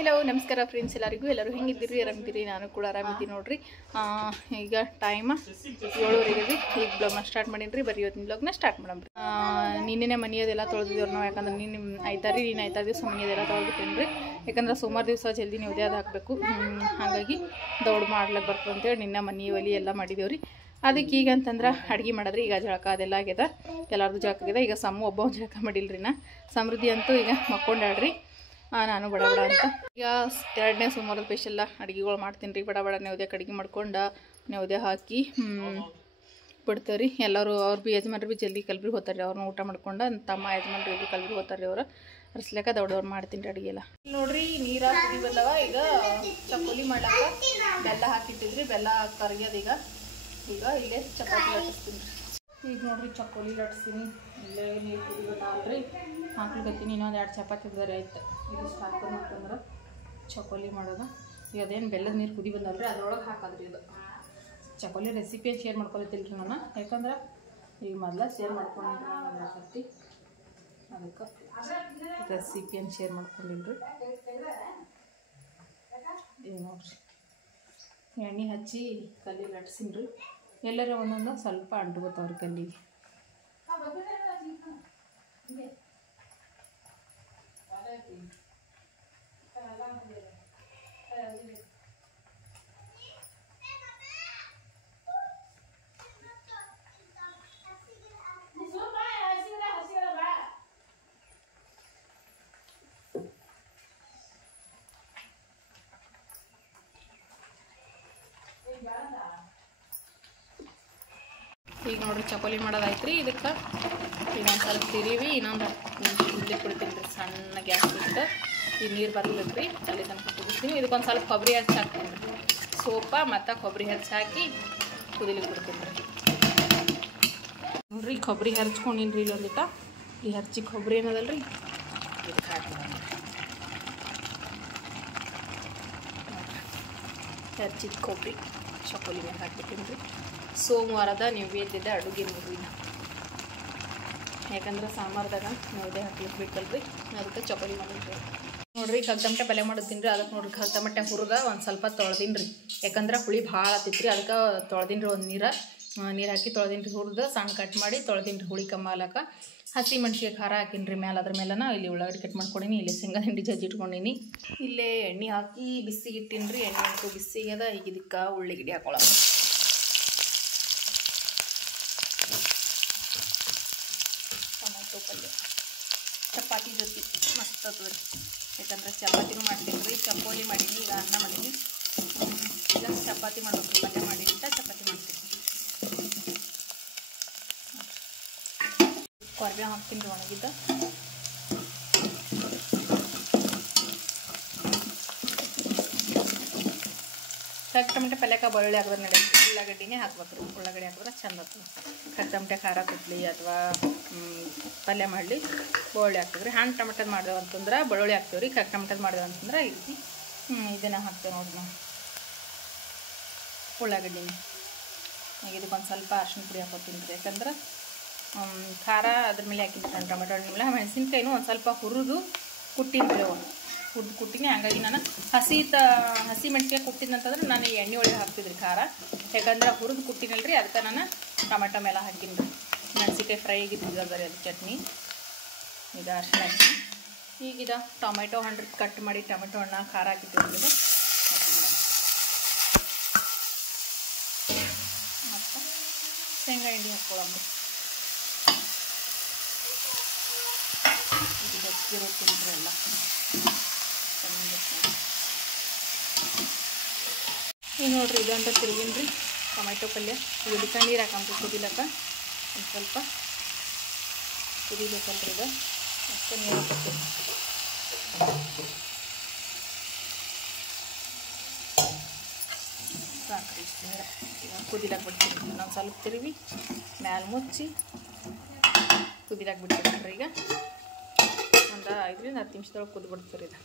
Hello ನಮಸ್ಕಾರ friends, ಎಲ್ಲರೂ ಹೆಂಗಿದ್ದೀರಿ? ಆರಾಮಿದ್ದೀರಿ? ನಾನು ಕೂಡ ಆರಾಮಿದ್ದೀನಿ ನೋಡ್ರಿ. ಈಗ ಟೈಮ್ 7:30 ಈಗ ಬ್ಲಾಗ್ನ ಸ್ಟಾರ್ಟ್ ಮಾಡೀನಿ. ಬರೀ ಇವತ್ತಿನ ಬ್ಲಾಗ್ನ ಸ್ಟಾರ್ಟ್ ಮಾಡಮ್ರಿ. ನಿನ್ನೆ ಮನೆಯದೆಲ್ಲ ತೊಳೆದಿದ್ದೇವ್ರಿ ನಾವು, ಯಾಕಂದ್ರೆ ನೀನು ಐತಾರು ದಿವಸ ಮನೆಯದೆಲ್ಲ ತೊಳೆದ್ಬಿಟ್ಟೇನಿ ರೀ. ಯಾಕಂದ್ರೆ ಸೋಮವಾರ ದಿವಸ ಜಲ್ದಿ ನೀವು ಉದ್ಯಾದ ಹಾಕಬೇಕು, ಹಾಗಾಗಿ ದೌಡ್ ಮಾಡ್ಲಿಕ್ಕೆ ಬರ್ತದೆ ಅಂತೇಳಿ ನಿನ್ನೆ ಮನೆ ಒಲಿ ಎಲ್ಲ ಮಾಡಿದೇವ್ರಿ. ಅದಕ್ಕೆ ಈಗ ಅಂತಂದ್ರೆ ಅಡುಗೆ ಮಾಡಿದ್ರಿ. ಈಗ ಜಳಕ ಅದೆಲ್ಲ ಆಗ್ಯದ, ಎಲ್ಲರದು ಜಳಕ ಆಗ್ಯದ. ಈಗ ಒಬ್ಬ ಜಳಕ ಮಾಡಿಲ್ರಿ ನಾ. ಸಮೃದ್ಧಿ ಅಂತೂ ಈಗ ಮಕ್ಕೊಂಡಾಡ್ರಿ. ನಾನು ಬಡ ಅಂತ ಈಗ 2ನೇ ಸೋಮವಾರದ ಸ್ಪೆಷಲ್ಲ ಅಡುಗೆಗಳು ಮಾಡ್ತೀನಿ ರೀ. ಬಡ ನೈವೇದ್ಯಕ್ಕೆ ಅಡುಗೆ ಮಾಡ್ಕೊಂಡು ನೈವೇದ್ಯ ಹಾಕಿ ಬಿಡ್ತೇವೆ ರೀ. ಎಲ್ಲರೂ ಅವ್ರು ಭೀ ಯಜಮಾನ್ರು ಭೀ ಜಲ್ದಿ ಕಲ್ಬ್ರಿಗೆ ಹೋಗ್ತಾರೆ ರೀ. ಅವ್ರನ್ನ ಊಟ ಮಾಡ್ಕೊಂಡು ತಮ್ಮ ಯಜಮಾನ್ರು ಭೀ ಕಲ್ಬ್ರಿಗೆ ಹೋಗ್ತಾರೆ ರೀ. ಅವ್ರು ಅರ್ಸ್ಲಿಕ್ಕೆ ದೊಡ್ಡವ್ರು ಮಾಡ್ತೀನಿ ರೀ ಅಡುಗೆ ಎಲ್ಲ. ನೋಡ್ರಿ ನೀರು ಹಾಕಿ ಬಂದವ. ಈಗ ಚಕೋಲಿ ಮಾಡ್ಲಾಕ ಬೆಲ್ಲ ಹಾಕಿಟ್ಟಿದ್ರಿ. ಬೆಲ್ಲ ಕರಗ್ಯದ. ಈಗ ಇಲ್ಲೇ ಚಪಾತಿ ಲಟ್ಟಿಸ್ತೀನಿ ರೀ. ಈಗ ನೋಡ್ರಿ ಚಕೋಲಿ ಲಟ್ಟಿಸ್ತೀನಿ. ಇಲ್ಲೇ ನೀರು ಕುದಿಬೇಕಲ್ರಿ, ಹಾಕ್ಲಿಕತ್ತೀನಿ. ಇನ್ನೊಂದು 2 ಚಪಾತಿ ಇದ್ದಾರೆ, ಆಯ್ತು. ಇದಿಷ್ಟು ಹಾಕೋದು ಅಂತಂದ್ರೆ ಚಕೋಲಿ ಮಾಡೋದು. ಈಗ ಅದೇನು ಬೆಲ್ಲದ ನೀರು ಕುದಿ ಬಂದಲ್ರಿ, ಅದ್ರೊಳಗೆ ಹಾಕೋದ್ರಿ. ಇದು ಚಕೋಲಿ ರೆಸಿಪಿ ಶೇರ್ ಮಾಡ್ಕೊಳತ್ತಿಲ್ಲ ರೀ ನಾನು, ಯಾಕಂದ್ರೆ ಈಗ ಮೊದಲ ಶೇರ್ ಮಾಡ್ಕೊಂಡಿದ್ರಿ ನಾನು ಸರ್ತಿ, ಅದಕ್ಕೆ ರೆಸಿಪಿಯನ್ನು ಶೇರ್ ಮಾಡ್ಕೊಂಡಿಲ್ರಿ. ಈಗ ನೋಡ್ರಿ ಎಣ್ಣೆ ಹಚ್ಚಿ ಕಲ್ಲಿ ಲಟ್ಸೀನಿ ರೀ. ಎಲ್ಲರೂ ಒಂದೊಂದು ಸ್ವಲ್ಪ ಅಂಟ್ಕೋತಾವ್ರಿ ಕಲ್ಲಿಗೆ. ಈಗ ನೋಡ್ರಿ ಚಕೋಲಿ ಮಾಡೋದಾಯ್ತು ರೀ. ಇದಕ್ಕೆ ಇನ್ನೊಂದು ಸ್ವಲ್ಪ ತಿರಿವಿ, ಇನ್ನೊಂದು ಇಲ್ಲಿ ಕುಡಿತೀನಿ ರೀ. ಸಣ್ಣ ಗ್ಯಾಸ್ ಬಿಟ್ಟು ಈ ನೀರು ಬರ್ಬೇಕು ರೀ, ಅಲ್ಲಿ ತನಕ ಕುದಿಸ್ತೀನಿ. ಇದಕ್ಕೊಂದು ಸ್ವಲ್ಪ ಕೊಬ್ಬರಿ ಹೆಚ್ಚು ಹಾಕ್ತೀನಿ ರೀ. ಸೋಪ ಮತ್ತು ಕೊಬ್ಬರಿ ಹೆಚ್ಚು ಹಾಕಿ ಕುದಿಲಿಕ್ಕೆ ಬಿಡ್ತೀನಿ ರೀ. ನೋಡ್ರಿ ಕೊಬ್ಬರಿ ಹರ್ಚ್ಕೊಂಡಿನಿ ರೀ ಇಲ್ಲೊಂದಿಟ್ಟ. ಈ ಹರ್ಚಿ ಕೊಬ್ಬರಿ ಏನದಲ್ಲ ರೀ, ಇದಕ್ಕೆ ಹಾಕ್ತೀನಿ. ಹರ್ಚಿದ ಕೊಬ್ಬರಿ ಚಕೋಲಿ ಮೇಲೆ ಹಾಕ್ಬಿಟ್ಟಿನಿ ರೀ. ಸೋಮವಾರದ ನೈವೇದ್ಯದ ಅಡುಗೆ ನೋಡ್ರಿ. ಯಾಕಂದ್ರೆ ಸಾಂಬಾರ್ದಾಗ ನೈವೇದ್ಯ ಹಾಕ್ಲಿಕ್ಕೆ ಬೇಕಲ್ರಿ, ಅದಕ್ಕೆ ಚಕೋಲಿ ಮಾಡಿದ್ರಿ. ನೋಡ್ರಿ ಕಲ್ತಮಟೆ ಪಲ್ಯ ಮಾಡಿದ್ದೀನಿ ರೀ. ಅದಕ್ಕೆ ನೋಡ್ರಿ ಕಲ್ತಮಟೆ ಹುರಿದ ಒಂದು ಸ್ವಲ್ಪ ತೊಳೆದೀನಿ ರೀ. ಯಾಕಂದ್ರೆ ಹುಳಿ ಭಾಳ ಆತಿತ್ತು ರೀ, ಅದಕ್ಕೆ ತೊಳೆದೀನಿ ರೀ. ಒಂದು ನೀರು ಹಾಕಿ ತೊಳೆದೀನಿ ರೀ. ಹುರಿದು ಸಣ್ಣ ಕಟ್ ಮಾಡಿ ತೊಳೆದೀನಿ ರೀ ಹುಳಿ ಕಮ್ಮಾಲಕ. ಹಸಿ ಮೆಣ್ಸಿಗೆ ಖಾರ ಹಾಕಿನಿ ರೀ ಮೇಲೆ. ಅದ್ರ ಮೇಲೆನ ಇಲ್ಲಿ ಉಳ್ಳಾಗಡ್ಡಿ ಕಟ್ ಮಾಡ್ಕೊಂಡಿನಿ. ಇಲ್ಲಿ ಶೇಂಗಾ ಹಿಂಡಿ ಜಜ್ಜಿ ಇಟ್ಕೊಂಡಿನಿ. ಇಲ್ಲೇ ಎಣ್ಣೆ ಹಾಕಿ ಬಿಸಿಗೆ ಇಟ್ಟಿನಿ ರೀ. ಎಣ್ಣೆ ಹಾಕಿ ಬಿಸಿಗೆ ಅದ. ಈಗ ಇದಕ್ಕೆ ಉಳ್ಳಿಗಡ್ಡಿ ಹಾಕೊಳ್ಳೋದು. ಟೊಮೆಟೊ ಪಲ್ಯ ಚಪಾತಿ ಜೊತೆ ಮಸ್ತ್ ಆಗ್ತದೆ ರೀ. ಯಾಕಂದ್ರೆ ಚಪಾತಿನೂ ಮಾಡ್ತೀನಿ ರೀ. ಚಕೋಲಿ ಮಾಡೀನಿ, ಈಗ ಅನ್ನ ಮಾಡೀನಿ. ಈಗ ಚಪಾತಿ ಮಾಡ್ಬೇಕು. ಪಲ್ಯ ಮಾಡಿಂತ ಚಪಾತಿ ಮಾಡ್ತೀನಿ. ಕೊರ್ಬೆ ಹಾಕ್ತೀನಿ ರೀ ಒಣಗಿದ್ದ. ಟೊಮೆಟೊ ಪಲ್ಯಕ್ಕೆ ಬೆಳ್ಳುಳ್ಳಿ ಹಾಕಿದ್ರೆ ನಡೆಯುತ್ತೆ. ಉಳ್ಳಾಗಡ್ಡಿನೇ ಹಾಕ್ಬೇಕು ರೀ. ಉಳ್ಳಾಗಡ್ಡಿ ಹಾಕಿದ್ರೆ ಚಂದ ಆಗ್ತದೆ. ಟೊಮೆಟೊ ಖಾರ ಕುಟ್ಲಿ ಅಥವಾ ಪಲ್ಯ ಮಾಡಲಿ ಬೆಳ್ಳುಳ್ಳಿ ಹಾಕ್ತೀವಿ. ಹಣ್ಣು ಟೊಮೆಟೊದ ಮಾಡ್ದೇವು ಅಂತಂದ್ರೆ ಬೆಳ್ಳುಳ್ಳಿ ಹಾಕ್ತೀವಿ ರೀ. ಟೊಮೆಟೊದ ಮಾಡ್ದೇವು ಅಂತಂದ್ರೆ ಈ ರೀತಿ ಇದನ್ನು ಹಾಕ್ತೇವೆ ನೋಡ್ರಿ ನಾವು, ಉಳ್ಳಾಗಡ್ಡಿನೇ. ಈಗ ಇದಕ್ಕೊಂದು ಸ್ವಲ್ಪ ಅರ್ಶಿನ ಪುಡಿ ಹಾಕೋತೀನಿ ರೀ. ಯಾಕಂದ್ರೆ ಖಾರ ಅದ್ರ ಮೇಲೆ ಹಾಕಿದ್ದೀನಿ. ಟೊಮೆಟೊ ಹಣ್ಣಿನ ಮೇಲೆ ಮೆಣಸಿನ್ಕಾಯಿನೂ ಒಂದು ಸ್ವಲ್ಪ ಹುರಿದು ಕುಟ್ಟಿನಿ ರೀ. ಹುರಿದು ಕುಟ್ಟಿನಿ. ಹಾಗಾಗಿ ನಾನು ಹಸಿ ಮೆಣಸಿನ್ಕಾಯಿ ಕುಟ್ಟಿದ್ನಂತಂದ್ರೆ ನಾನು ಎಣ್ಣೆ ಒಳಗೆ ಹಾಕ್ತಿದ್ರಿ ಖಾರ. ಯಾಕಂದ್ರೆ ಹುರಿದು ಕುಟ್ಟಿನಲ್ರಿ, ಅದಕ್ಕೆ ನಾನು ಟೊಮೆಟೊ ಮೇಲೆ ಹಾಕಿನಿ ರೀ. ಮೆಣಸಿನ್ಕಾಯಿ ಫ್ರೈ ಆಗಿದ್ದು ಬರೀ ಅದು ಚಟ್ನಿ. ಈಗ ಅರ್ಶಿನ ಹಾಕಿ ಈಗಿದ ಟೊಮೆಟೊ ಹಣ್ಣು ಕಟ್ ಮಾಡಿ ಟೊಮೆಟೊ ಹಣ್ಣು ಖಾರ ಹಾಕಿಟ್ಟಿದ್ದೀವಿ. ಮತ್ತು ಶೇಂಗಾ ಹಿಂಡಿ ಹಾಕ್ಕೊಳ್ಳೋದು. ಇದು ಗಟ್ಟಿರೋ ತಿಂದ್ರೆ ಎಲ್ಲ ಈಗ ನೋಡ್ರಿ ಇದಂತ ತಿರುಗಿನ ರೀ ಟೊಮೆಟೊ ಪಲ್ಯ. ಇದಕ್ಕೆ ನೀರು ಹಾಕಂತ ಕುದಿಲಕ್ಕ ಒಂದು ಸ್ವಲ್ಪ ಕುದಿಬೇಕಲ್ರಿ. ಇದು ಅಷ್ಟೇ ನೀರು ಹಾಕ್ತೀವಿ. ಸಾಕ್ರಿ ನೀರು. ಈಗ ಕುದಿಲಾಕ ಬಿಡ್ತೀನಿ. ಇನ್ನೊಂದು ಸ್ವಲ್ಪ ತಿರುವಿ ಮ್ಯಾಲೆ ಮುಚ್ಚಿ ಕುದಿಲಾಕ ಬಿಡ್ತೀನಿ. ಈಗ ಒಂದು 5ರಿಂದ 10 ನಿಮಿಷದೊಳಗೆ ಕುದ್ಬಿಡ್ತೀರಿ. ಇದು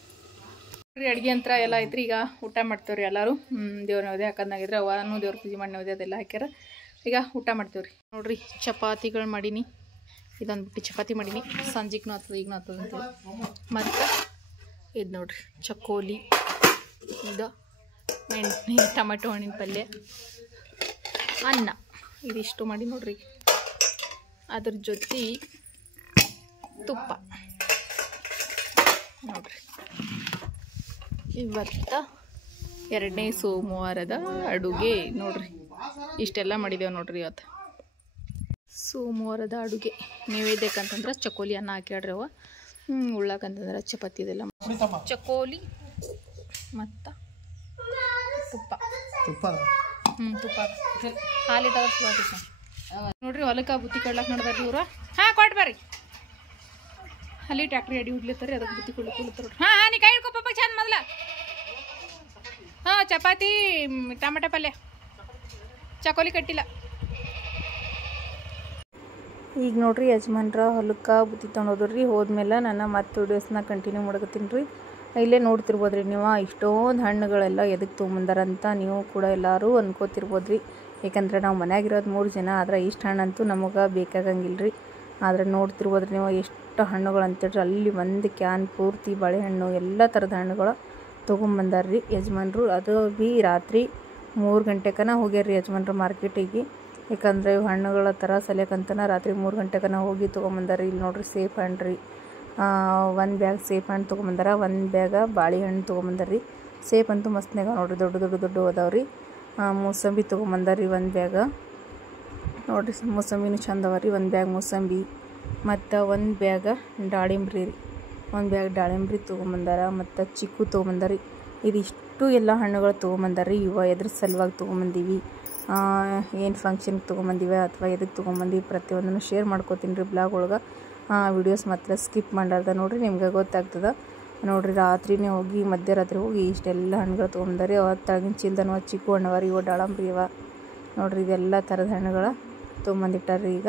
ರೀ ಅಡುಗೆ ಯಂತ್ರ ಎಲ್ಲ ಐತ್ರಿ. ಈಗ ಊಟ ಮಾಡ್ತೇವ್ರಿ ಎಲ್ಲರೂ. ದೇವ್ರ ನೈವೇದ್ಯ ಹಾಕೋದಾಗಿದ್ರೆ ಅವನು ದೇವ್ರ ಪೂಜೆ ಮಾಡಿ ನೈವೇದ್ಯ ಅದೆಲ್ಲ ಹಾಕ್ಯಾರ. ಈಗ ಊಟ ಮಾಡ್ತೇವ್ರಿ. ನೋಡ್ರಿ ಚಪಾತಿಗಳು ಮಾಡೀನಿ. ಇದೊಂದು ಬಿಟ್ಟು ಚಪಾತಿ ಮಾಡೀನಿ. ಸಂಜೆಗೂ ಆಗ್ತದೆ, ಈಗನೂ ಆಗ್ತದೆ ಅಂತೇಳಿ. ಮತ್ತು ಇದು ನೋಡ್ರಿ ಚಕೋಲಿ, ಇದು ಟೊಮೆಟೊ ಹಣ್ಣಿನ ಪಲ್ಯ, ಅನ್ನ, ಇದಿಷ್ಟು ಮಾಡಿ ನೋಡ್ರಿ. ಅದ್ರ ಜೊತೆ ತುಪ್ಪ ನೋಡ್ರಿ. ಇವತ್ತು 2ನೇ ಸೋಮವಾರದ ಅಡುಗೆ ನೋಡ್ರಿ. ಇಷ್ಟೆಲ್ಲ ಮಾಡಿದ್ದೇವೆ ನೋಡ್ರಿ. ಇವತ್ತು ಸೋಮವಾರದ ಅಡುಗೆ ನೈವೇದ್ಯಕ್ಕಂತಂದ್ರೆ ಚಕೋಲಿ ಅನ್ನ ಹಾಕ್ಯಾಡ್ರಿ. ಅವ ಉಳ್ಳಾಕಂತಂದ್ರೆ ಚಪಾತಿ ಇದೆಲ್ಲ ಚಕೋಲಿ ಮತ್ತು ತುಪ್ಪ ತುಪ್ಪ ಹಾಲಿಟ್ಟು ನೋಡ್ರಿ. ಹೊಲಕ್ಕೆ ಬುತ್ತಿ ಕೊಡ್ಲಾಕ ನೋಡ್ದಾರಿ ಇವ್ರು. ಹಾಂ ಕೊಟ್ಟು ಬರ್ರಿ. ಅಲ್ಲಿ ಟ್ಯಾಕ್ಟ್ರಿ ಅಡಿ ಹುಡ್ಲಿತ್ತಾರೆ, ಅದಕ್ಕೆ ಬುತ್ತಿ ಕೊಡ್ಲಿಕ್ಕೆ. ಹಾಂ ನೀ ಕೈ ಹಿಡ್ಕೊ ಪಪ್ಪ ಚಂದ ಮೊದಲ. ಹಾಂ ಚಪಾತಿ ಟಮಾಟ ಪಲ್ಯ, ಚಕೋಲಿ ಕಟ್ಟಿಲ್ಲ. ಈಗ ನೋಡ್ರಿ ಯಜಮಾನ್ರ ಹೊಲಕ್ಕೆ ಬುತ್ತಿ ತೊಗೊಂಡೋದ್ರಿ. ಹೋದ್ಮೇಲೆ ನಾನು ಮತ್ತೆ ವಿಡಿಯೋಸ್ನ ಕಂಟಿನ್ಯೂ ಮಾಡಕತ್ತೀನಿ ರೀ. ಇಲ್ಲೇ ನೋಡ್ತಿರ್ಬೋದ್ರಿ ನೀವು, ಇಷ್ಟೊಂದು ಹಣ್ಣುಗಳೆಲ್ಲ ಎದಕ್ಕೆ ತೊಗೊಂಬಂದಾರಂತ ನೀವು ಕೂಡ ಎಲ್ಲರೂ ಅನ್ಕೋತಿರ್ಬೋದ್ರಿ. ಯಾಕಂದ್ರೆ ನಾವು ಮನ್ಯಾಗಿರೋದು 3 ಜನ, ಆದ್ರೆ ಇಷ್ಟು ಹಣ್ಣಂತೂ ನಮಗೆ ಬೇಕಾಗಂಗಿಲ್ಲ ರೀ. ಆದರೆ ನೋಡ್ತಿರ್ಬೋದ್ರಿ ನೀವು ಎಷ್ಟು ಹಣ್ಣುಗಳು ಅಂತೇಳ್ರಿ. ಅಲ್ಲಿ ಒಂದು ಕ್ಯಾನ್ ಪೂರ್ತಿ ಬಾಳೆಹಣ್ಣು ಎಲ್ಲ ಥರದ ಹಣ್ಣುಗಳು ತೊಗೊಂಬಂದಾರ್ರಿ ಯಜಮಾನ್ರು. ಅದು ಭೀ ರಾತ್ರಿ 3 ಗಂಟೆಕನ ಹೋಗ್ಯಾರ್ರಿ ಯಜಮಾನ್ರು ಮಾರ್ಕೆಟಿಗೆ. ಯಾಕಂದರೆ ಹಣ್ಣುಗಳ ಥರ ಸಲಿಯಕಂತನ ರಾತ್ರಿ 3 ಗಂಟೆಕನ ಹೋಗಿ ತೊಗೊಂಬಂದಾರ್ರಿ. ಇಲ್ಲಿ ನೋಡ್ರಿ ಸೇಫ್ ಹಣ್ಣು ರೀ. 1 ಬ್ಯಾಗ್ ಸೇಫ್ ಹಣ್ಣು ತೊಗೊಂಬಂದಾರ, 1 ಬ್ಯಾಗ ಬಾಳೆಹಣ್ಣು ತೊಗೊಂಬಂದಾರ್ರಿ. ಸೇಫ್ ಅಂತೂ ಮಸ್ತ್ನಾಗ ನೋಡ್ರಿ, ದೊಡ್ಡ ಅದಾವ್ರಿ. ಮೂಸಂಬಿ ತೊಗೊಂಬಂದಾರ್ರಿ 1 ಬ್ಯಾಗ ನೋಡ್ರಿ. ಮೂಸಂಬಿನೂ ಚಂದ ಅವ ರೀ. 1 ಬ್ಯಾಗ್ ಮೂಸಂಬಿ ಮತ್ತು 1 ಬ್ಯಾಗ ದಾಳಿಂಬ್ರಿ ರೀ. 1 ಬ್ಯಾಗ್ ದಾಳಿಂಬ್ರಿ ತೊಗೊಂಬಂದಾರ ಮತ್ತು ಚಿಕ್ಕು ತೊಗೊಂಬಂದಾರಿ. ಇದಿಷ್ಟು ಎಲ್ಲ ಹಣ್ಣುಗಳು ತೊಗೊಂಬಂದಾರ್ರಿ. ಇವ ಎದ್ರ ಸಲುವಾಗಿ ತೊಗೊಂಬಂದೀವಿ, ಏನು ಫಂಕ್ಷನ್ಗೆ ತೊಗೊಂಬಂದಿವೆ ಅಥವಾ ಎದಕ್ಕೆ ತೊಗೊಂಬಂದಿವಿ ಪ್ರತಿಯೊಂದನ್ನು ಶೇರ್ ಮಾಡ್ಕೋತೀನಿ ರೀ ಬ್ಲಾಗ್ ಒಳಗೆ. ವಿಡಿಯೋಸ್ ಮಾತ್ರ ಸ್ಕಿಪ್ ಮಾಡಾರ್ದ ನೋಡ್ರಿ, ನಿಮ್ಗೆ ಗೊತ್ತಾಗ್ತದೆ ನೋಡ್ರಿ. ರಾತ್ರಿನೇ ಹೋಗಿ ಮಧ್ಯರಾತ್ರಿ ಹೋಗಿ ಇಷ್ಟೆಲ್ಲ ಹಣ್ಣುಗಳು ತೊಗೊಂಬಂದಾರಿ. ಅವತ್ತಾಗಿನ ಚೀಲ್ದನವ ಚಿಕ್ಕು ಹಣ್ಣವರಿ, ಇವ ದಾಳಂಬ್ರಿ ಇವ ನೋಡ್ರಿ. ಇದೆಲ್ಲ ಥರದ ಹಣ್ಣುಗಳ ತೊಗೊಂಬಂದಿಟ್ಟಾರ್ರಿ. ಈಗ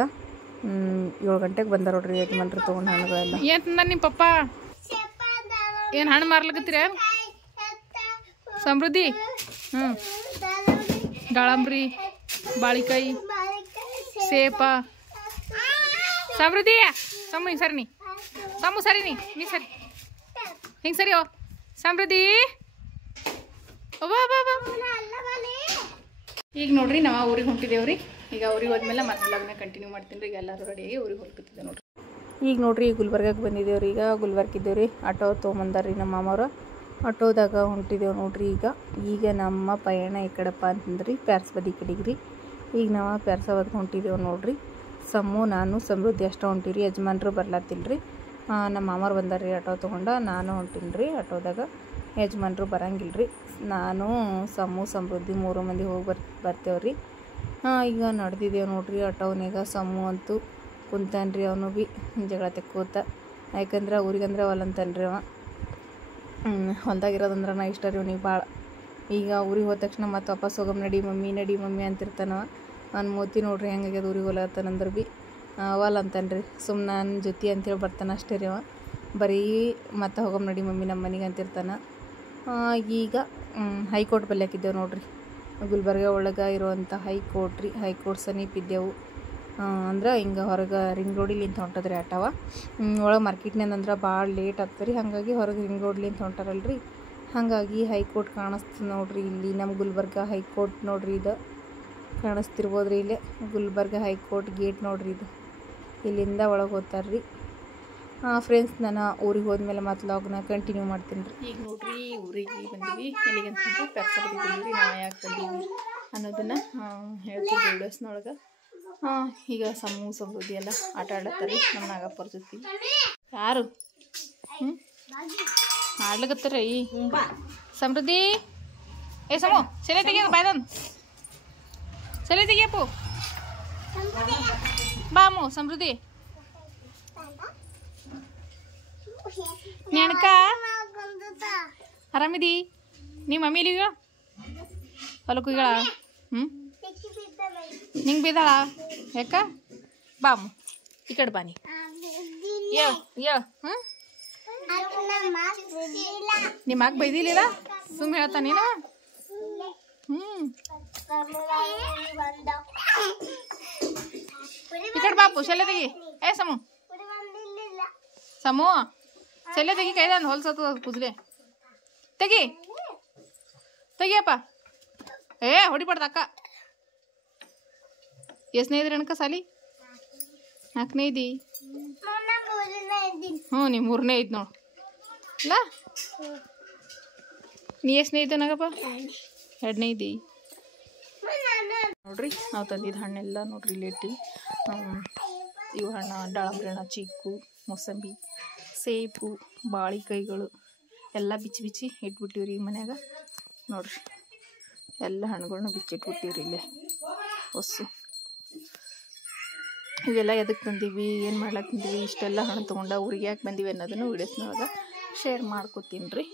7 ಗಂಟೆಗೆ ಬಂದಾರ ನೋಡ್ರಿ ಯಜಮಾನ್ರು ತೊಗೊಂಡು ಹಣ್ಣುಗಳೆಲ್ಲ. ಏನು ನಿಮ್ಮ ಪಪ್ಪ ಏನು ಹಣ್ಣು ಮಾರ್ಲಕತ್ತೀರ? ಸಮೃದ್ಧಿ ದಾಳಂಬ್ರಿ, ಬಾಳಿಕಾಯಿ, ಸೇಪ. ಸಮೃದ್ಧಿ ಸಮು ಹಿಂಗೆ ಸರಿ ನೀ, ಸಮು ಸರಿ ನೀ ಸರಿ ಹಿಂಗೆ ಸರಿ. ಓ ಸಮೃದ್ಧಿ ಈಗ ನೋಡ್ರಿ ನಾವು ಊರಿಗೆ ಹೊಂಟಿದ್ದೇವ್ರಿ. ಈಗ ಊರಿಗೆ ಹೋದ್ಮೇಲೆ ಮತ್ತೆ ಬ್ಲಾಗ್ನ ಕಂಟಿನ್ಯೂ ಮಾಡ್ತೀನಿ ರೀ. ಈಗ ಎಲ್ಲರೂ ರೆಡಿಯಾಗಿ ಊರಿಗೆ ಹೋಗ್ತಿದ್ದೆ ನೋಡ್ರಿ. ಈಗ ನೋಡ್ರಿ ಗುಲ್ಬರ್ಗಕ್ಕೆ ಬಂದಿದ್ದೇವ್ರಿ. ಈಗ ಗುಲ್ಬರ್ಗಿದ್ದೇವ್ರಿ. ಆಟೋ ತೊಗೊಂಬಂದಾರ್ರಿ ನಮ್ಮ ಮಾಮವ್ರು. ಆಟೋದಾಗ ಹೊಂಟಿದ್ದೇವೆ ನೋಡ್ರಿ. ಈಗ ನಮ್ಮ ಪಯಣ ಈ ಕಡೆಪ್ಪ ಅಂತಂದ್ರಿ ಪ್ಯಾರ್ಸ್ ಬದಿ ಕಡೆಗೆ ರೀ. ಈಗ ನಾವು ಪ್ಯಾರ್ಸವದ್ಗೆ ಹೊಂಟಿದ್ದೇವೆ ನೋಡ್ರಿ. ಸಮ್ಮು ನಾನು ಸಮೃದ್ಧಿ ಅಷ್ಟ ಹೊಂಟಿರಿ. ಯಜಮಾನ್ರು ಬರ್ಲತ್ತಿಲ್ರಿ. ನಮ್ಮ ಮಾಮವ್ರು ಬಂದಾರ್ರಿ ಆಟೋ ತೊಗೊಂಡು. ನಾನು ಹೊಂಟೀನಿ ರೀ ಆಟೋದಾಗ. ಯಜಮಾನ್ರು ಬರಂಗಿಲ್ರಿ. ನಾನು ಸಮ್ಮು ಸಮೃದ್ಧಿ 3 ಮಂದಿ ಹೋಗಿ ಬರ್ತೇವ್ರಿ. ಈಗ ನಡೆದಿದ್ದೇವೆ ನೋಡ್ರಿ ಆಟೋನ್ಯಾಗ. ಸಮ್ಮು ಅಂತೂ ಕುಂತಾನ್ರಿ, ಅವನು ಭೀ ಜಗಳ ತೆಕ್ಕೋತ. ಯಾಕಂದ್ರೆ ಊರಿಗಂದ್ರೆ ಹೊಲಂತಾನ್ರಿ ಅವ. ಹೊಲ್ದಾಗಿರೋದಂದ್ರೆ ನಾ ಇಷ್ಟ ರೀ ಅವ್ನಿಗೆ ಭಾಳ. ಈಗ ಊರಿಗೆ ಹೋದ ತಕ್ಷಣ ಮತ್ತೆ ವಾಪಸ್ ಹೋಗಮ್ ನಡಿ ಮಮ್ಮಿ ಅಂತಿರ್ತಾನವ. ಅವ್ನು ಮೂತಿ ನೋಡ್ರಿ ಹೆಂಗಾಗ್ಯದ. ಊರಿಗೆ ಹೋಲತ್ತಾನಂದ್ರೆ ಭೀ ಅವಲ್ಲ ಅಂತಾನ್ರಿ. ಸುಮ್ಮನೆ ನನ್ನ ಜೊತೆ ಅಂತೇಳಿ ಬರ್ತಾನೆ ಅಷ್ಟೇ ರೀ ಅವ. ಬರೀ ಮತ್ತೆ ಹೋಗಮ್ ನಡಿ ಮಮ್ಮಿ ನಮ್ಮ ಮನೆಗೆ ಅಂತಿರ್ತಾನೆ. ಈಗ ಹೈಕೋರ್ಟ್ ಬಲ್ಲಿ ಹಾಕಿದ್ದೇವೆ ನೋಡ್ರಿ. ಗುಲ್ಬರ್ಗ ಒಳಗೆ ಇರುವಂಥ ಹೈಕೋರ್ಟ್ ರೀ. ಹೈಕೋರ್ಟ್ ಸಮೀಪಿದ್ದೆವು. ಅಂದ್ರೆ ಹಿಂಗೆ ಹೊರಗೆ ರಿಂಗ್ ರೋಡಿಲಿಂತ ಹೊಂಟದ್ರಿ ಆಟವ. ಒಳಗೆ ಮಾರ್ಕೆಟ್ನಂದ್ರೆ ಭಾಳ ಲೇಟ್ ಆಗ್ತದೆ ರೀ. ಹಾಗಾಗಿ ಹೊರಗೆ ರಿಂಗ್ ರೋಡ್ಲಿಂತ ಹೊಂಟಾರಲ್ರಿ. ಹಾಗಾಗಿ ಹೈಕೋರ್ಟ್ ಕಾಣಿಸ್ತದೆ ನೋಡ್ರಿ. ಇಲ್ಲಿ ನಮ್ಮ ಗುಲ್ಬರ್ಗ ಹೈಕೋರ್ಟ್ ನೋಡ್ರಿ. ಇದು ಕಾಣಿಸ್ತಿರ್ಬೋದ್ರಿ. ಇಲ್ಲೇ ಗುಲ್ಬರ್ಗ ಹೈಕೋರ್ಟ್ ಗೇಟ್ ನೋಡ್ರಿ. ಇದು ಇಲ್ಲಿಂದ ಒಳಗೆ ಹೋಗ್ತಾರ್ರಿ. ಫ್ರೆಂಡ್ಸ್, ನಾನು ಊರಿಗೆ ಹೋದ್ಮೇಲೆ ಮತ್ತೆ ಲಾಗ್ನ ಕಂಟಿನ್ಯೂ ಮಾಡ್ತೀನಿ ರೀ. ಈಗ ನೋಡ್ರಿ ಊರಿಗೆ ಬಂದೀವಿ. ಎಲ್ಲಿಗಂತಂದ್ರೆ ಪ್ಯಾರ್ಸಬದಿ ಬಂದೀವಿ. ನಾವು ಯಾಕೆ ಬಂದೀವಿ ಅನ್ನೋದನ್ನು ಹೇಳ್ತೀವಿ ವಿಡಿಯೋಸ್ನೊಳಗೆ. ಈಗ ಸಮೃದ್ಧಿ ಎಲ್ಲ ಆಟ ಆಡತ್ತಾರೆ ನಮ್ಮ ನಾಗಪ್ಪರ ಜೊತೆ. ಯಾರು ಆಡ್ಲಿಕತ್ತಾರ ಈ ಸಮೃದ್ಧಿ? ಏ ಸಮು ಸೆಲೆ ತೆಗಿಯೋದು ಬಾಯ್ದನ್ ಸೆಲೆ ತೆಗಿಯಪ್ಪು. ಬಾಮು ಸಮೃದ್ಧಿ ನೆನಕ ಆರಾಮಿದಿ? ನಿಮ್ಮ ಮಮ್ಮಿ ಇಲ್ಲಿಗ ಹೊಲಕ್ಕೆ ಹೋಗ್ಯಾಳ? ನಿಂಗೆ ಬಿದ್ದಾಳ? ಯಾಕ? ಬಾಮು ಈ ಕಡೆ ಬಾನಿ. ನಿಮ್ಮ ಅಕ್ಕ ಬೈದಿಲ್ಲ? ಸುಮ್ಮನೆ ಹೇಳ್ತಾ ನೀನು? ಈ ಕಡೆ ಬಾಪು ಶೆಲೆ ತೆಗಿ. ಏ ಸಮು ಚೆಲ್ಲೆ ತೆಗಿ ಕೈದಂದು ಹೊಲ್ಸತ್ತದ ಕುಜ್ಲೆ ತೆಗಿ ತೆಗಿಯಪ್ಪ ಏ ಹೊಡಿಬಾರ್ದು ಅಕ್ಕ ಎಷ್ಟನೇ ಇದ್ರಿ ಅಣ್ಕ ಸಾಲಿ 4ನೇ ಇದ್ದಿ ಹ್ಞೂ ನೀ 3ನೇ ಇದ್ದು ನೋಡು ಇಲ್ಲ ನೀ ಎಷ್ಟನೇ ಇದ್ದ ನಗಪ್ಪ 2ನೇ ಇದ್ದಿ ನೋಡ್ರಿ ನಾವು ತಂದಿದ್ದು ಹಣ್ಣೆಲ್ಲ ನೋಡ್ರಿ ಇಲ್ಲಿಟ್ಟು ಇವು ಹಣ್ಣು ದಾಳಂಬ್ರಿ ಹಣ್ಣು ಚಿಕ್ಕು ಮೂಸಂಬಿ ಸೇಬು ಬಾಳಿಕಾಯಿಗಳು ಎಲ್ಲ ಬಿಚ್ಚಿ ಬಿಚ್ಚಿ ಇಟ್ಬಿಟ್ಟಿವ್ರಿ ಈಗ ಮನ್ಯಾಗ ನೋಡ್ರಿ ಎಲ್ಲ ಹಣ್ಣುಗಳನ್ನ ಬಿಚ್ಚಿಟ್ಬಿಟ್ಟಿವ್ರಿ ಇಲ್ಲೇ ಹೊಸು ಇವೆಲ್ಲ ಎದಕ್ಕೆ ತಂದೀವಿ ಏನು ಮಾಡ್ಲಾಕ್ ತಂದೀವಿ ಇಷ್ಟೆಲ್ಲ ಹಣ್ಣು ತೊಗೊಂಡ ಊರಿಗೆ ಯಾಕೆ ಬಂದೀವಿ ಅನ್ನೋದನ್ನು ವೀಡಿಯೋಸ್ನೊಳಗೆ ಶೇರ್ ಮಾಡ್ಕೊತೀನಿ ರೀ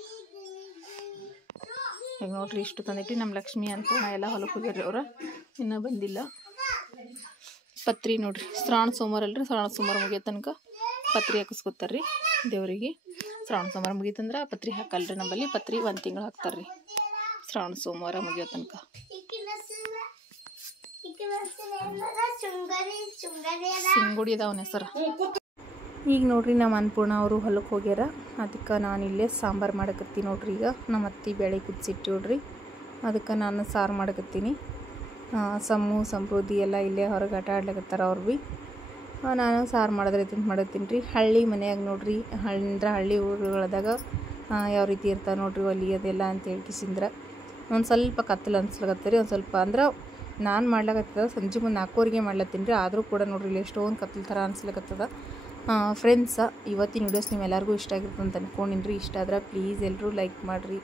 ಈಗ ನೋಡ್ರಿ ಇಷ್ಟು ತಂದಿಟ್ಟು ನಮ್ಮ ಲಕ್ಷ್ಮಿ ಅನ್ಪೂರ್ಣ ಎಲ್ಲ ಹೊಲಕ್ಕೆ ಹೋಗ್ಯಾರ್ರಿ ಅವ್ರ ಇನ್ನೂ ಬಂದಿಲ್ಲ ಪತ್ರಿ ನೋಡ್ರಿ ಶ್ರಾವಣ ಸೋಮವಾರ ಅಲ್ರಿ ಶ್ರಾವಣ ಸೋಮವಾರ ಮುಗಿಯೋ ತನಕ ಪತ್ರಿ ಹಾಕಿಸ್ಕೊತಾರ್ರಿ ದೇವರಿಗೆ ಶ್ರಾವಣ ಸೋಮವಾರ ಮುಗೀತಂದ್ರೆ ಪತ್ರಿ ಹಾಕಲ್ರಿ ನಮ್ಮಲ್ಲಿ ಪತ್ರಿ 1 ತಿಂಗಳು ಹಾಕ್ತಾರ್ರಿ ಶ್ರಾವಣ ಸೋಮವಾರ ಮುಗಿಯೋ ತನಕ ಸಿಂಗುಡಿ ಅದ ಅವನ ಹೆಸರು ಈಗ ನೋಡ್ರಿ ನಮ್ಮ ಅನ್ನಪೂರ್ಣ ಅವರು ಹೊಲಕ್ಕೆ ಹೋಗ್ಯಾರ ಅದಕ್ಕೆ ನಾನು ಇಲ್ಲೇ ಸಾಂಬಾರು ಮಾಡಕತ್ತೀನಿ ನೋಡ್ರಿ ಈಗ ನಮ್ಮ ಅತ್ತಿ ಬೇಳೆ ಕುದಿಸಿಟ್ಟು ನೋಡ್ರಿ ಅದಕ್ಕೆ ನಾನು ಸಾರು ಮಾಡಕತ್ತೀನಿ ಸಮ್ಮು ಸಮೃದ್ಧಿ ಎಲ್ಲ ಇಲ್ಲೇ ಹೊರಗೆ ಆಟ ಆಡ್ಲಿಕತ್ತಾರ ಅವ್ರು ಭೀ ನಾನು ಸಾರು ಮಾಡಿದ್ರೈತಿ ಅಂತ ಮಾಡತ್ತೀನಿ ರೀ ಹಳ್ಳಿ ಮನೆಯಾಗ ನೋಡ್ರಿ ಹಳ್ಳಿ ಊರುಗಳದಾಗ ಯಾವ ರೀತಿ ಇರ್ತಾವೆ ನೋಡ್ರಿ ಒಲಿ ಅದೆಲ್ಲ ಅಂತೇಳಿ ಕಿಸಿಂದ್ರೆ ಒಂದು ಸ್ವಲ್ಪ ಕತ್ತಲು ಅನ್ಸ್ಲಾಗತ್ತೆ ರೀ ಒಂದು ಸ್ವಲ್ಪ ಅಂದ್ರೆ ನಾನು ಮಾಡ್ಲಾಕತ್ತದ ಸಂಜೆ ಮುಂದೆ 4 ಮಾಡ್ಲತ್ತೀನಿ ರೀ ಆದರೂ ಕೂಡ ನೋಡ್ರಿ ಇಲ್ಲಿ ಎಷ್ಟೊಂದು ಕತ್ತಲು ಥರ ಅನ್ಸ್ಲಾಗತ್ತದ ಫ್ರೆಂಡ್ಸ ಇವತ್ತಿನ ವೀಡಿಯೋಸ್ ನಿಮ್ಮೆಲ್ಲರಿಗೂ ಇಷ್ಟ ಆಗಿರುತ್ತೆ ಅಂತ ಅಂದ್ಕೊಂಡಿನಿ ರೀ ಇಷ್ಟ ಆದ್ರೆ ಪ್ಲೀಸ್ ಎಲ್ಲರೂ ಲೈಕ್ ಮಾಡಿರಿ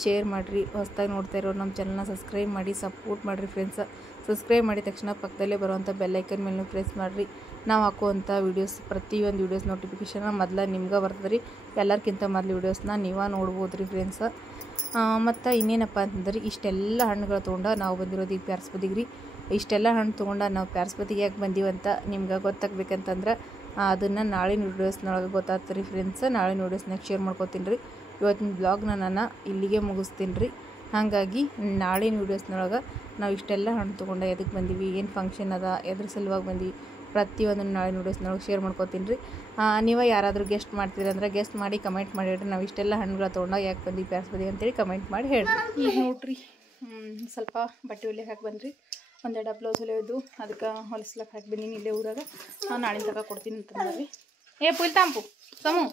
ಶೇರ್ ಮಾಡಿರಿ ಹೊಸದಾಗಿ ನೋಡ್ತಾ ಇರೋರು ನಮ್ಮ ಚಾನಲ್ನ ಸಬ್ಸ್ಕ್ರೈಬ್ ಮಾಡಿ ಸಪೋರ್ಟ್ ಮಾಡಿರಿ ಫ್ರೆಂಡ್ಸ ಸಬ್ಸ್ಕ್ರೈಬ್ ಮಾಡಿದ ತಕ್ಷಣ ಪಕ್ಕದಲ್ಲೇ ಬರುವಂಥ ಬೆಲ್ಲೈಕನ್ ಮೇಲೆ ಪ್ರೆಸ್ ಮಾಡಿರಿ ನಾವು ಹಾಕುವಂಥ ವೀಡಿಯೋಸ್ ಪ್ರತಿಯೊಂದು ವೀಡಿಯೋಸ್ ನೋಟಿಫಿಕೇಷನ್ ಮೊದಲು ನಿಮ್ಗೆ ಬರ್ತದೆ ರೀ ಎಲ್ಲರಿಗಿಂತ ಮೊದಲು ವೀಡಿಯೋಸ್ನ ನೀವೇ ನೋಡ್ಬೋದು ರೀ ಫ್ರೆಂಡ್ಸ ಮತ್ತು ಇನ್ನೇನಪ್ಪ ಅಂತಂದ್ರೆ ಇಷ್ಟೆಲ್ಲ ಹಣ್ಣುಗಳು ತೊಗೊಂಡು ನಾವು ಬಂದಿರೋದು ಈಗ ಪ್ಯಾರ್ಸ್ಬದಿಗೆ ರೀ ಇಷ್ಟೆಲ್ಲ ಹಣ್ಣು ತೊಗೊಂಡು ನಾವು ಪ್ಯಾರ್ಸ್ಬದಿಗೆ ಯಾಕೆ ಬಂದೀವಂತ ನಿಮ್ಗೆ ಗೊತ್ತಾಗಬೇಕಂತಂದ್ರೆ ಅದನ್ನು ನಾಳಿನ ವೀಡಿಯೋಸ್ನೊಳಗೆ ಗೊತ್ತಾಗ್ತದೆ ರೀ ಫ್ರೆಂಡ್ಸ್ ನಾಳಿನ ವೀಡಿಯೋಸ್ನಾಗ ಶೇರ್ ಮಾಡ್ಕೊತೀನಿ ರೀ ಇವತ್ತಿನ ಬ್ಲಾಗ್ನ ನಾನು ಇಲ್ಲಿಗೆ ಮುಗಿಸ್ತೀನಿ ರೀ ಹಾಗಾಗಿ ನಾಳಿನ ವೀಡಿಯೋಸ್ನೊಳಗೆ ನಾವು ಇಷ್ಟೆಲ್ಲ ಹಣ್ಣು ತೊಗೊಂಡು ಎದಕ್ಕೆ ಬಂದೀವಿ ಏನು ಫಂಕ್ಷನ್ ಅದ ಎದ್ರ ಸಲುವಾಗಿ ಬಂದೀವಿ ಪ್ರತಿಯೊಂದನ್ನು ನಾಳಿನ ವೀಡಿಯೋಸ್ನೊಳಗೆ ಶೇರ್ ಮಾಡ್ಕೊತೀನಿ ರೀ ನೀವು ಯಾರಾದರೂ ಗೆಸ್ಟ್ ಮಾಡ್ತೀರಿ ಅಂದ್ರೆ ಗೆಸ್ಟ್ ಮಾಡಿ ಕಮೆಂಟ್ ಮಾಡಿ ಹೇಳ್ರಿ ನಾವು ಇಷ್ಟೆಲ್ಲ ಹಣ್ಣುಗಳು ತೊಗೊಂಡಾಗ ಯಾಕೆ ಬಂದು ಪ್ಯಾರ್ಸ್ಬದಿ ಅಂತೇಳಿ ಕಮೆಂಟ್ ಮಾಡಿ ಹೇಳ್ರಿ ಈಗ ನೋಡ್ರಿ ಸ್ವಲ್ಪ ಬಟ್ಟೆ ಹೊಲಿಯಕ್ಕೆ ಹಾಕಿ ಬಂದ್ರಿ ಒಂದೆರಡು ಬ್ಲೌಸ್ ಹೊಲಿಯೋದು ಅದಕ್ಕೆ ಹೊಲಿಸ್ಲಕ್ಕೆ ಹಾಕಿ ಬಂದೀನಿ ಇಲ್ಲೇ ಊರಾಗ ನಾಳೆ ತಗ ಕೊಡ್ತೀನಿ ಅಂತಂದ್ರಿ ಏ ಪುಲ್ ತಾಂಪು ಸಮು